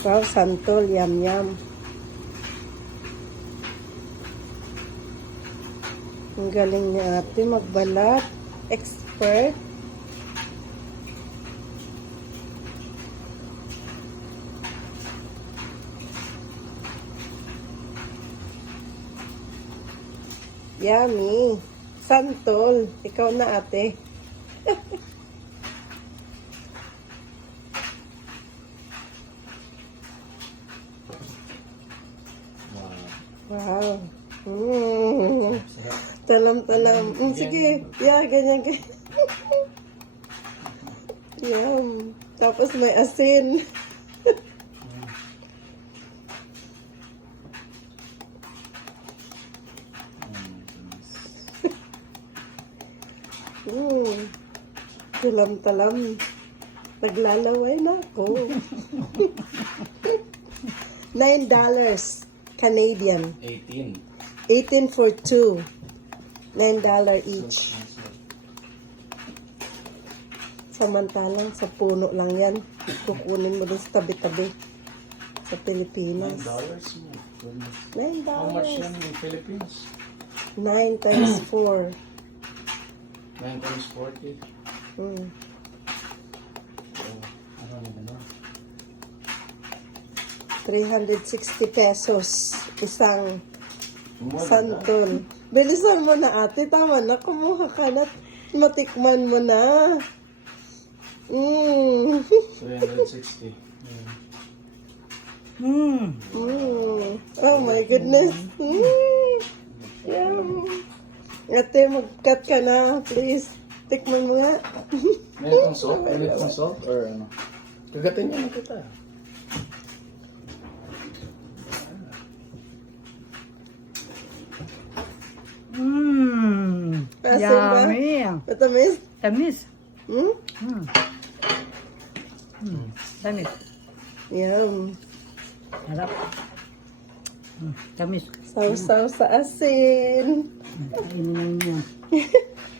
Wow, santol, yum yum. Ang galing ni ate magbalat. Expert. Yummy. Santol. Ikaw na ate. Wow. Mm. Talam-talam. Mm, sige. Yeah, ganyan, ganyan. Yum. Tapos may asin. Mm. Talam-talam. Naglalaway na ako. Nine dollars Canadian. 18. 18 for two. Nine dollar each. Samantalang sa puno lang yan. Kukunin mo dun sa tabi-tabi. Sa Pilipinas. dollars mo. Goodness. Nine How much yan in Philippines? Nine times four. 9 times 40. Hmm. 360 pesos. Isang santol. Bilisan mo na ate. Tama na. Kumuha ka na. Matikman mo na. Mm. 360. Yeah. Hmm. Mm. Oh my goodness. Mm. Yum. Ate, mag-cut ka na, please. Tikman mo nga. Meron kang salt? Meron kang salt? Or ano? Kagatin niya na kita. Hmm. Yummy. Matamis? Tamis. Hmm? Hmm. Hmm. Tamis. Yum. Harap. Hmm. Tamis. Sausaw sa asin. Kainin na niya.